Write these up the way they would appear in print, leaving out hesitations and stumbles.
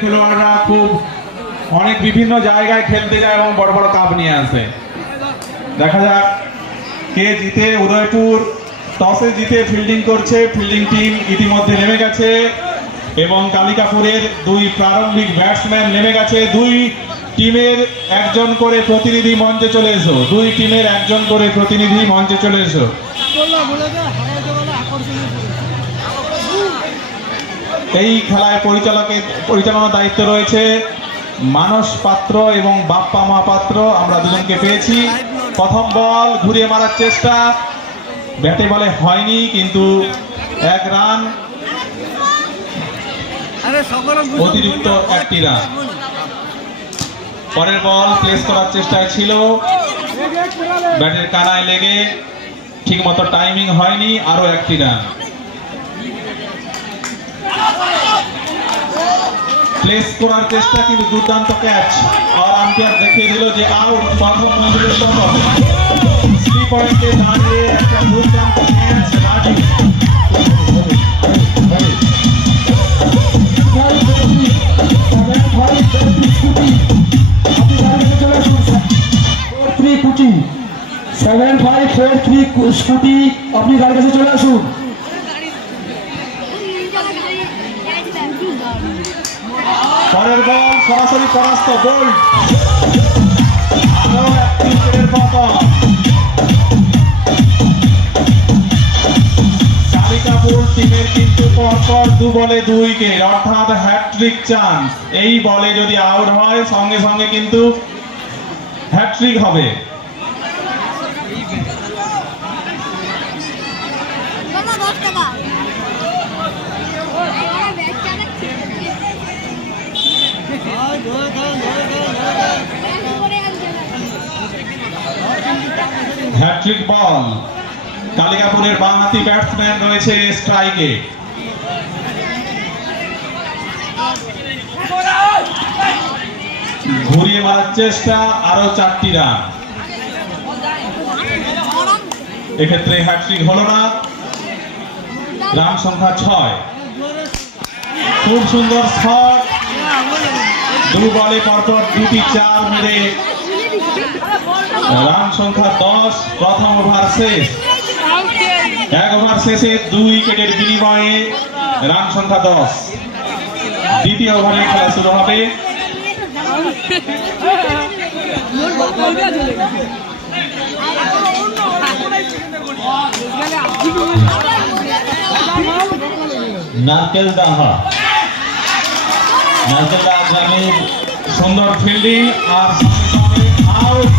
খেলোয়াড়রা খুব অনেক বিভিন্ন জায়গায় খেলতে যায় এবং বড় বড় কাপ নিয়ে আসে। দেখা যাক কে জিতে। উদয়পুর টসে জিতে ফিল্ডিং করছে, ফিল্ডিং টিম ইতিমধ্যে নেমে গেছে এবং কালিকাপুরের দুই প্রারম্ভিক ব্যাটসম্যান নেমে গেছে। দুই টিমের একজন করে প্রতিনিধি মঞ্চে চলে এসো, দুই টিমের একজন করে প্রতিনিধি মঞ্চে চলে এসো। এই খেলায় পরিচালনার দায়িত্ব রয়েছে মানস পাত্র এবং বাপ্পা মহাপাত্র। আমরা দুজনকে পেয়েছি। প্রথম বল ঘুরিয়ে মারার চেষ্টা, ব্যাটে বলে হয়নি, কিন্তু এক রান, অতিরিক্ত একটি রান। পরের বল প্লেস করার চেষ্টায় ছিল, ব্যাটের কানায় লেগে ঠিকমতো টাইমিং হয়নি, আরো একটি রান। প্লেস করার চেষ্টা, কিন্তু দুর্দান্ত ক্যাচ, আর আম্পায়ার দেখিয়ে দিল যে আউট। প্রথম মঞ্জুরের প্রথম 3 পয়েন্টে দাঁড়িয়ে একটা দুর্দান্ত ক্যাচ রাজু। স্কুটি আপনি গাড়ির কাছে চলে আসুন। পরের বল সরাসরি পরাস্ত, বোল্ড। আরো একটি উইকেটের পতন। কালিকাপুর টিমের কিন্তু পরপর 2 বলে 2 উইকেট, অর্থাৎ হ্যাট্রিক চান্স। এই বলে যদি আউট হয় সঙ্গে সঙ্গে কিন্তু হ্যাট্রিক হবে। হ্যাট্রিক বল। কালিকাপুরের বাঁহাতি ব্যাটসম্যান রয়েছে স্ট্রাইকে। ঘুরিয়ে মারার চেষ্টা, আরো 4টি রান। এক্ষেত্রে হ্যাট্রিক হলো না, রান সংখ্যা 6। খুব সুন্দর শট, 2 বলে পরপর 2টি 4 মেরে রান সংখ্যা 10। প্রথম ওভার শেষ। 1 ওভার শেষে 2 উইকেটের বিনিময়ে রান সংখ্যা 10। দ্বিতীয় ওভারে খেলা শুরু হবে। নারকেলদাহা গ্রামের সুন্দর ফিল্ডিং, আর আউট।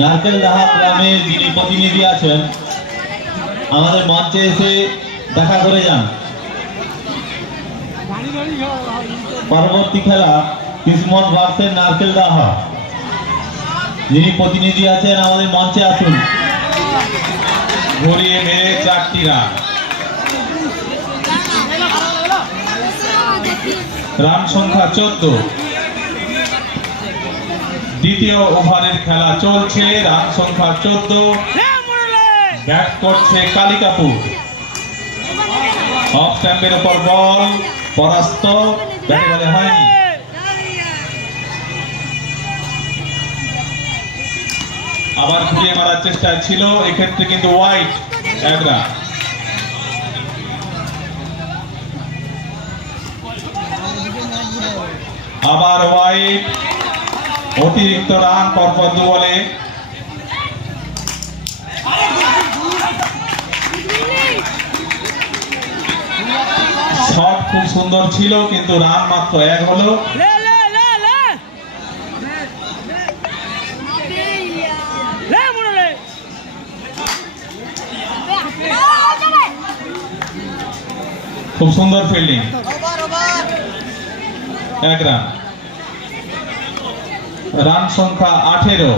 নারকেলদাহা গ্রামের যিনি প্রতিনিধি আছেন আমাদের মঞ্চে এসে দেখা করে যান। পরবর্তী খেলা কিসমত ভার্সেস নারকেলদাহা, যিনি প্রতিনিধি আছেন আমাদের মঞ্চে আসুন। ঘুরিয়ে মেরে 4টি রান। রান সংখ্যা 14। দ্বিতীয় ওভারের খেলা চলছে, রান সংখ্যা 14। ব্যাট করছে কালিকাপুর। অফ স্ট্যাম্পের উপর বল, পরাস্ত, ব্যাটে বলে হয়নি। আবার ঘুরিয়ে মারার চেষ্টা ছিল, এক্ষেত্রে কিন্তু ওয়াইড, 1 রান। আবার ওয়াইড, অতিরিক্ত রান পরপর 2 বলে। শট খুব সুন্দর ছিল, কিন্তু রান মাত্র 1 হলো। খুব সুন্দর ফিল্ডিং, 1 রান। রান সংখ্যা 18।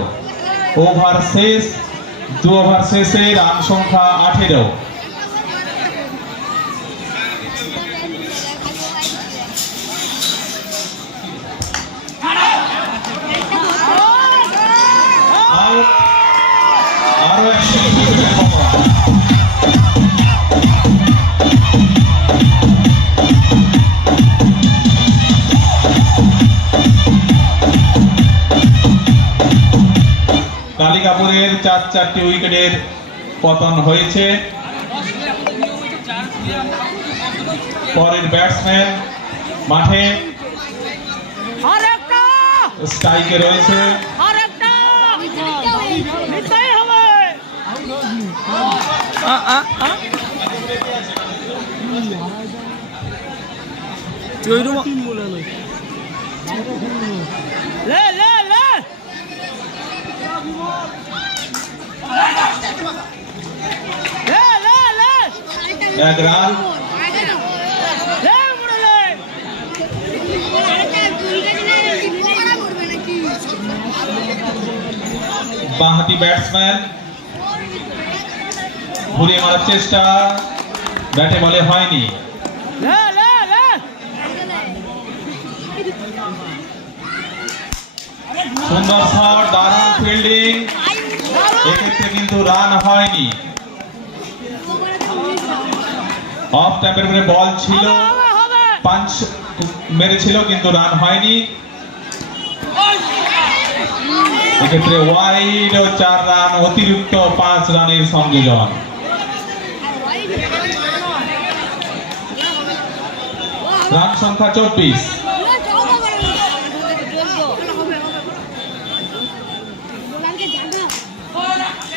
ওভার শেষ, 2 ওভার শেষে রান সংখ্যা 18। চারটি উইকেটের পতন হয়েছে। পরের ব্যাটসম্যান মাঠে স্ট্রাইকে রয়েছে। এক রান। বাঁহাতি ব্যাটসম্যান ঘুরিয়ে মারার চেষ্টা, ব্যাটে বলে হয়নি। সুন্দর শট, দারুণ ফিল্ডিং, এক্ষেত্রে কিন্তু রান হয়নি। অফ স্ট্যাম্পের উপরে বল ছিল, পাঞ্চ মেরেছিল কিন্তু রান হয়নি। এক্ষেত্রে ওয়াইড ও 4 রান, অতিরিক্ত 5 রানের সংযোজন। রান সংখ্যা 24।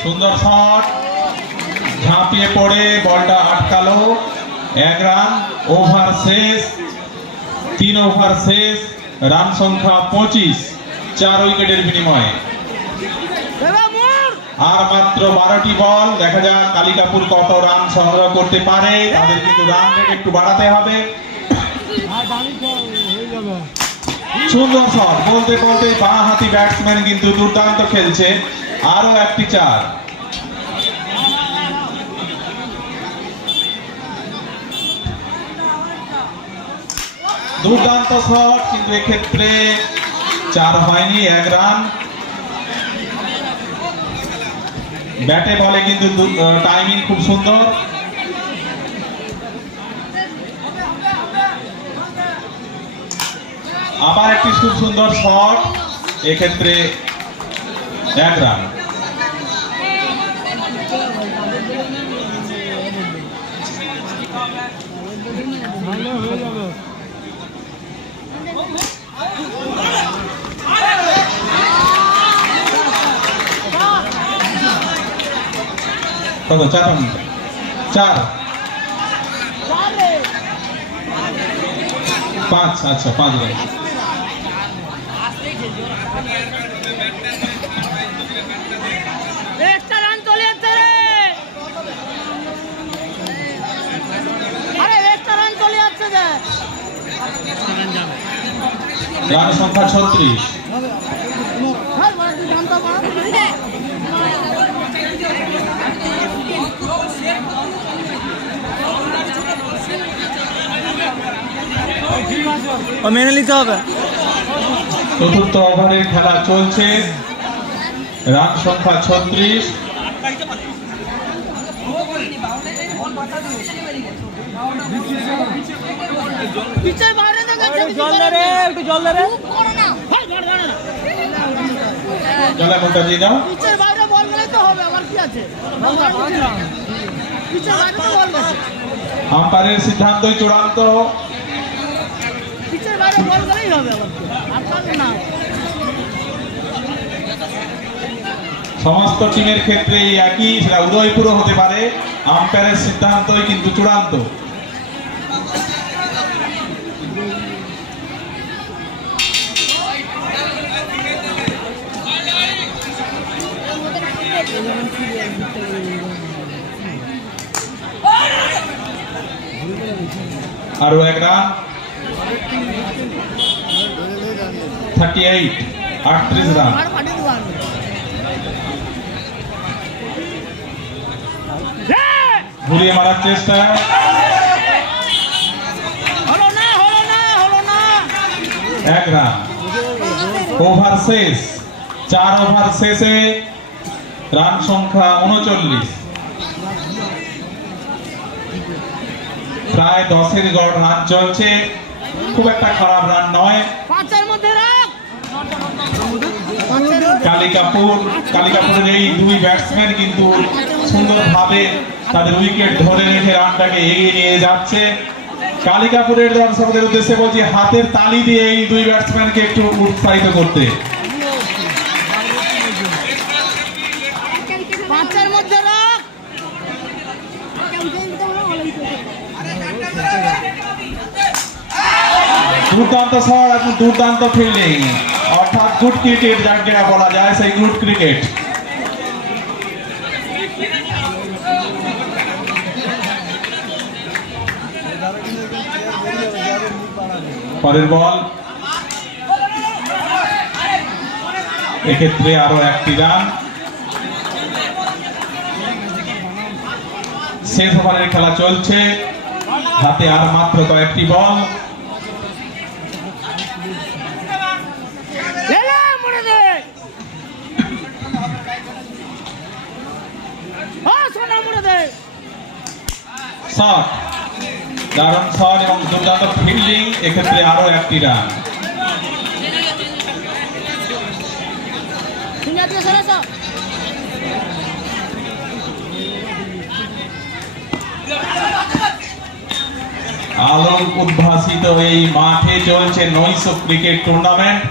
সুন্দর শট, ঝাঁপিয়ে পড়ে বলটা আটকালো। 1 রান। ওভার শেষ, 3 ওভার শেষ, রান সংখ্যা 25, 4 উইকেটের বিনিময়ে। আর মাত্র 12টি বল, দেখা যাক কালিকাপুর কত রান সংগ্রহ করতে পারে। তাদের কিন্তু রান রেট একটু বাড়াতে হবে। সুন্দর শট, বলতে বলতে বাঁ হাতি ব্যাটসম্যান কিন্তু দুর্দান্ত খেলছে। আরো একটি 4। দুর্দান্ত শট, কিন্তু এক্ষেত্রে 4 হয়নি, 1 রান। ব্যাটে বলে কিন্তু টাইমিং খুব সুন্দর। আবার একটি খুব সুন্দর শট, এক্ষেত্রে 1 রান। কত? 4 রান। 4 5, আচ্ছা 5 রান। রান সংখ্যা 36। মেনে নিতে হবে। চতুর্থ ওভারের খেলা চলছে, রান সংখ্যা 36। জলামনটা দিয়ে দাও। আম্পায়ারের সিদ্ধান্তই চূড়ান্ত। সমস্ত টিমের ক্ষেত্রে একই, সেটা উদয়পুরও হতে পারে। আম্পায়ারের সিদ্ধান্তই কিন্তু চূড়ান্ত। আরো 1 রান। 38, 38 রান। ঘুরিয়ে মারার চেষ্টা, এক রান। ওভার শেষ, 4 ওভার শেষে রান সংখ্যা 39। প্রায় 10-এর গড় রান চলছে, খুব একটা খারাপ রান নয়। 5-এর মধ্যে রাখ। কালিকাপুরের এই দুই ব্যাটসম্যান কিন্তু সুন্দরভাবে তাদের উইকেট ধরে রেখে রানটাকে এগিয়ে নিয়ে যাচ্ছে। কালিকাপুরের দর্শকদের উদ্দেশ্যে বলছি, হাতের তালি দিয়ে এই দুই ব্যাটসম্যানকে একটু উৎসাহিত করতে। পাঁচের মধ্যে রাখ। দুর্দান্ত শট এবং দুর্দান্ত ফিল্ডিং, অর্থাৎ গুড ক্রিকেট যাকে বলা যায়, সেই গুড ক্রিকেট। পরের বল, এক্ষেত্রে আরো একটি রান। শেষ ওভারের খেলা চলছে, হাতে আর মাত্র কয়েকটি বল। শট, দারুণ শট এবং দুর্দান্ত ফিল্ডিং, এক্ষেত্রে আরো একটি রান। আলোক উদ্ভাসিত এই মাঠে চলছে নৈশ ক্রিকেট টুর্নামেন্ট,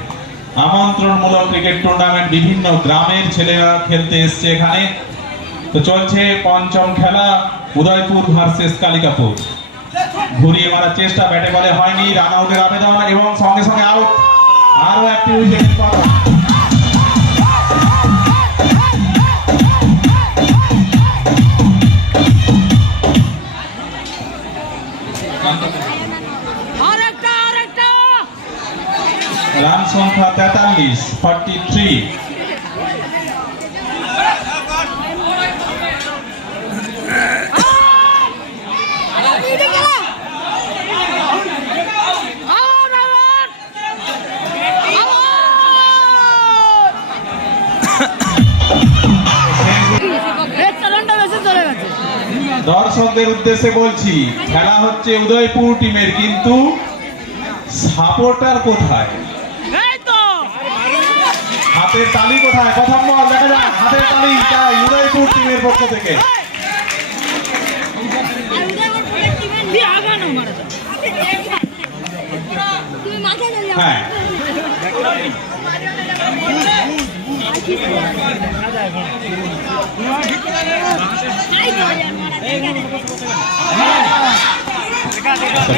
আমন্ত্রণমূলক ক্রিকেট টুর্নামেন্ট। বিভিন্ন গ্রামের ছেলেরা খেলতে এসছে এখানে। তো চলছে পঞ্চম খেলা, উদয়পুর ভার্সেস কালিকাপুর। ঘুরিয়ে মারার চেষ্টা, ব্যাটে বলে হয়নি, রান আউটের আবেদন এবং সঙ্গে সঙ্গে আউট। আরো একটি উইকেট পাওয়া। রান সংখ্যা 43, 43। দর্শকদের উদ্দেশ্যে বলছি, খেলা হচ্ছে উদয়পুর টিমের, কিন্তু সাপোর্টার কোথায়? হাতের তালি কোথায়? প্রথম বল দেখা যাক, হাতের তালি চাই উদয়পুর টিমের পক্ষ থেকে। হ্যাঁ,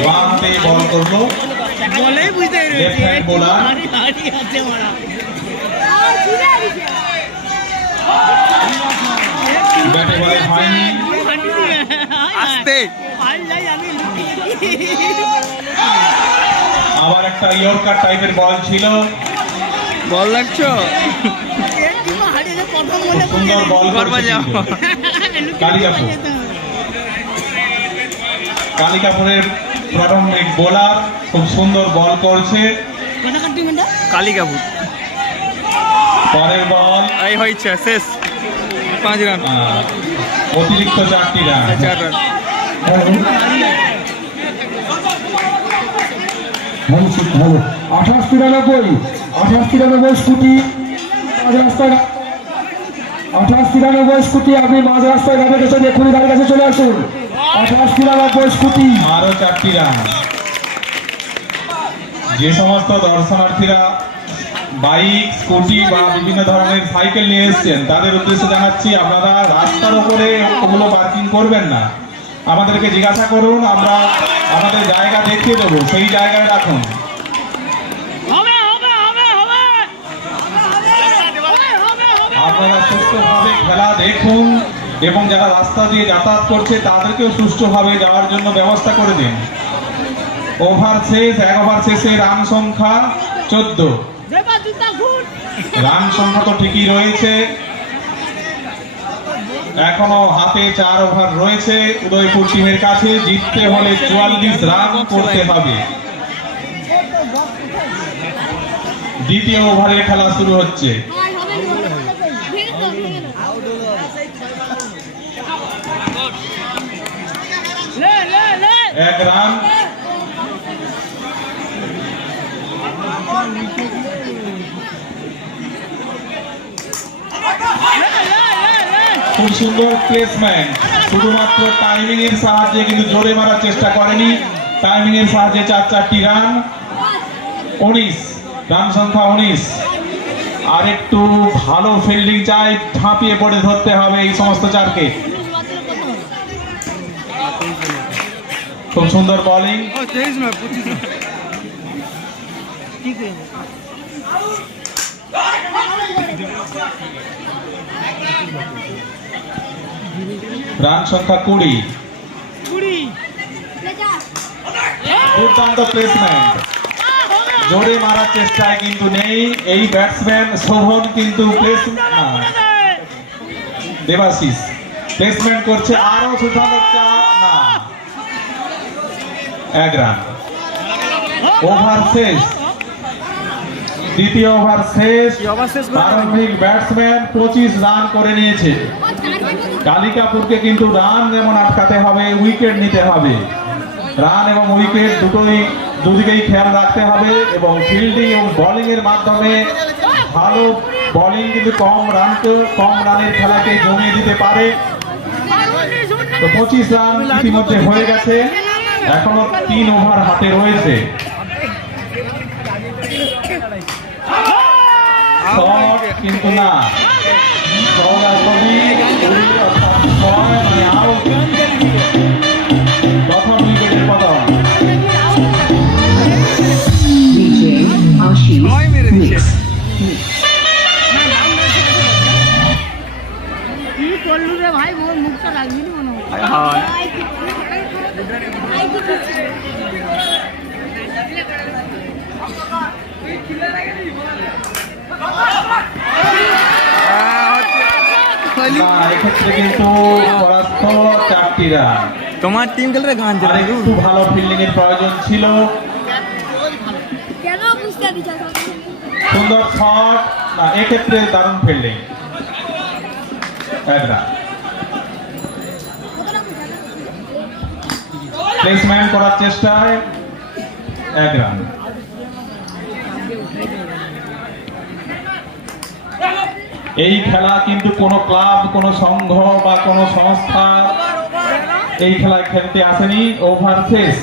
বামে বল করলো, লেফট হ্যান্ড বোলার। ব্যাটে বলে হয়নি, আবার একটা ইয়র্কার টাইপের বল ছিল। বল লাগছো, সুন্দর বল কালিকাপুর। কালিকাপুরের প্রারম্ভিক বোলার খুব সুন্দর বল করছে কালিকাপুর। পরের বল, এই হয়েছে শেষ, 5 রান, অতিরিক্ত 4টি রান। 4 রান। 28-93 স্কুটি মাঝ রাস্তায়, 28-93 স্কুটি। আপনি মাঝ রাস্তায় গাড়ি গেছেন, এক্ষুনি গাড়ির কাছে চলে আসুন। 28-93 স্কুটি, আরো 4টি রান। যে সমস্ত দর্শনার্থীরা বাইক, স্কুটি বা বিভিন্ন ধরনের সাইকেল নিয়ে এসেছেন, তাদের উদ্দেশ্যে জানাচ্ছি, আপনারা রাস্তার উপরে ওগুলো পার্কিং করবেন না। আমাদেরকে জিজ্ঞাসা করুন, আমরা আমাদের জায়গা দেখিয়ে দেবো, সেই জায়গায় রাখুন। আপনারা সুষ্ঠুভাবে খেলা দেখুন এবং যারা রাস্তা দিয়ে যাতায়াত করছে তাদেরকেও সুষ্ঠুভাবে যাওয়ার জন্য ব্যবস্থা করে দিন। ওভার শেষ, 1 ওভার শেষে রান সংখ্যা 14। রান সংখ্যা তো ঠিকই রয়েছে, এখনো হাতে 4 ওভার রয়েছে উদয়পুর টিমের কাছে। জিততে হলে 44 রান করতে হবে। দ্বিতীয় ওভারের খেলা শুরু হচ্ছে। 1 রান। খুব সুন্দর প্লেসমেন্ট, শুধুমাত্র টাইমিং এর সাহায্যে, কিন্তু জোরে মারার চেষ্টা করেনি। টাইমিং এর সাহায্যে 4টি রান, 19 রান সংখ্যা 19। আর একটু ভালো ফিল্ডিং চাই, ঝাঁপিয়ে পড়ে ধরতে হবে এই সমস্ত চারকে। খুব সুন্দর বোলিং। রান সংখ্যা 20। দুর্দান্ত প্লেসমেন্ট, জোরে মারার চেষ্টায় কিন্তু নেই এই ব্যাটসম্যান শোভন, কিন্তু দেবাশিস প্লেসমেন্ট করছে, আরো সুঠাম না, 1 রান। ওভার শেষ, দ্বিতীয় ওভার শেষ। প্রারম্ভিক ব্যাটসম্যান 25 রান করে নিয়েছে। কালিকাপুরকে কিন্তু রান যেমন আটকাতে হবে, উইকেট নিতে হবে। রান এবং উইকেট দুদিকেই খেয়াল রাখতে হবে, এবং ফিল্ডিং এবং বোলিং এর মাধ্যমে ভালো বোলিং কিন্তু কম রানের খেলাকে জমিয়ে দিতে পারে। তো 25 রান ইতিমধ্যে হয়ে গেছে, এখনো 3 ওভার হাতে রয়েছে। শট কিন্তু না, প্রথম উইকেটের পতন। DJ Ashish Mix. কি করলু রে ভাই, মোর মুখটা লাগবি না মনে হয়। না, এক্ষেত্রে কিন্তু পরাস্ত 4টি রান। তোমার টিম খেলতে গান আর একটু ভালো ফিল্ডিং এর প্রয়োজন ছিল। কেন বুঝতে দিছ? সুন্দর শট, না এক্ষেত্রে দারুণ ফিল্ডিং, 1 রান। প্লেসমেন্ট করার চেষ্টায় 1 রান। এই খেলা কিন্তু কোনো ক্লাব, কোনো সংঘ বা কোনো সংস্থা এই খেলায় খেলতে আসেনি। ওভার শেষ,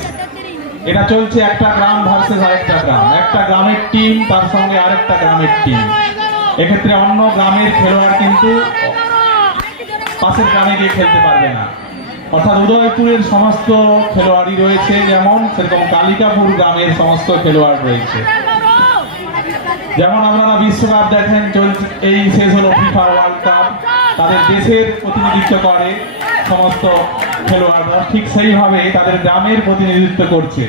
এটা চলছে একটা গ্রাম ভার্সেস আরেকটা গ্রাম, একটা গ্রামের টিম তার সঙ্গে আরেকটা গ্রামের টিম। এক্ষেত্রে অন্য গ্রামের খেলোয়াড় কিন্তু পাশের গ্রামে গিয়ে খেলতে পারবে না, অর্থাৎ উদয়পুরের সমস্ত খেলোয়াড়ই রয়েছে যেমন, সেরকম কালিকাপুর গ্রামের সমস্ত খেলোয়াড় রয়েছে। যেমন আপনারা বিশ্বকাপ দেখেন চলছে, এই শেষ হলো ফিফা ওয়ার্ল্ড কাপ, তাদের দেশের প্রতিনিধিত্ব করে সমস্ত খেলোয়াড়রা, ঠিক সেইভাবে তাদের গ্রামের প্রতিনিধিত্ব করছে।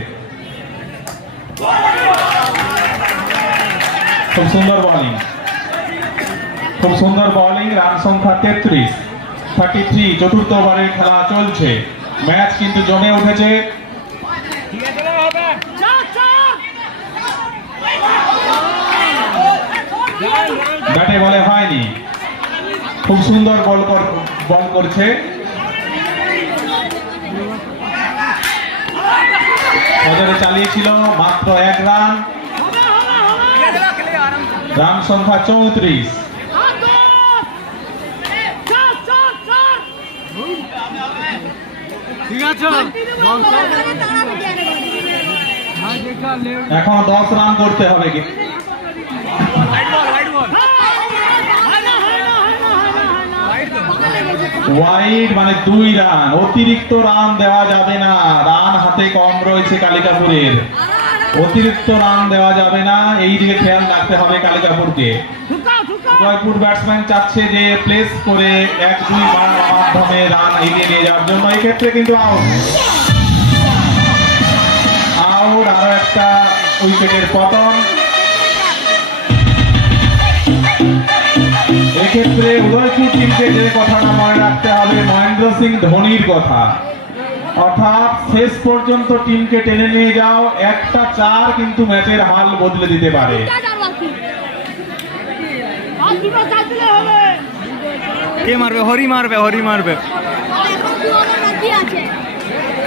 খুব সুন্দর বোলিং, খুব সুন্দর বোলিং। রান সংখ্যা 33। চতুর্থ ওভারের খেলা চলছে, ম্যাচ কিন্তু জমে উঠেছে। ব্যাটে বলে হয়নি, খুব সুন্দর বল করছে। নজরে চালিয়েছিল, মাত্র 1 রান। রান সংখ্যা 34। এখন 10 রান করতে হবে কি ওয়াইড, মানে 2 রান, অতিরিক্ত রান দেওয়া যাবে না। রান হাতে কম রয়েছে কালিকাপুরের, অতিরিক্ত রান দেওয়া যাবে না, এই দিকে খেয়াল রাখতে হবে কালিকাপুরকে। জয়পুর ব্যাটসম্যান চাচ্ছে যে প্লেস করে 1-2 মারার মাধ্যমে রান এগিয়ে নিয়ে যাওয়ার জন্য, এই ক্ষেত্রে কিন্তু আউট। আরো একটা উইকেটের পতন। এক্ষেত্রে উদয়পুর টিমকে যে কথাটা মনে রাখতে হবে, মহেন্দ্র সিং ধোনির কথা, অর্থাৎ শেষ পর্যন্ত টিমকে টেনে নিয়ে যাও, একটা 4 কিন্তু ম্যাচের হাল বদলে দিতে পারে। কে মারবে? হরি মারবে, হরি মারবে।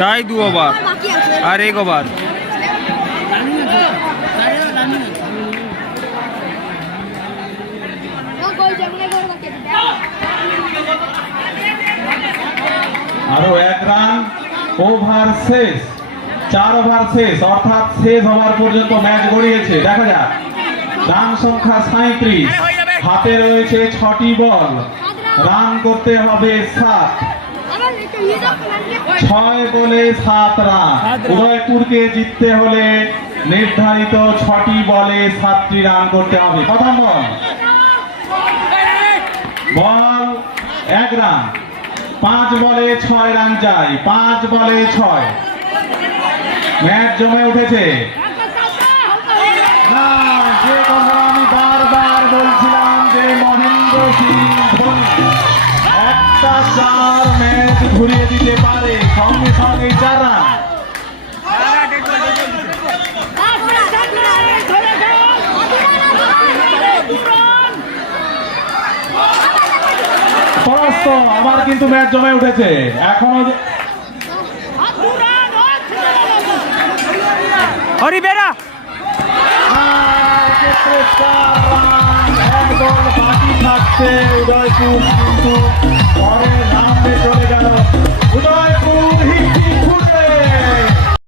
তাই 2 ওভার আর 1 ওভার। আরো 1 রান, ওভার শেষ, 4 ওভার শেষ, অর্থাৎ শেষ ওভার পর্যন্ত ম্যাচ গড়িয়েছে। দেখা যাক, রান সংখ্যা 37, হাতে রয়েছে 6টি বল, রান করতে হবে 7, 6 বলে 7 রান। উদয়পুরকে জিততে হলে নির্ধারিত 6টি বলে 7টি রান করতে হবে। প্রথম বল 1 রান, 5 বলে 6 রান চাই, 5 বলে 6। ম্যাচ জমে উঠেছে। না, যে কথা আমি বারবার বলছিলাম যে মহেন্দ্র সিং ধোনি একটা 4 ম্যাচ ঘুরিয়ে দিতে পারে, সঙ্গে সঙ্গে 4 রান। পরাস্ত, আবার কিন্তু ম্যাচ জমে উঠেছে। এখনো হরি বেরা ক্ষেত্রে 4 রান, 1 বল বাকি থাকছে। উদয়পুর কিন্তু পরে নামতে চলে গেল। উদয়পুর হিট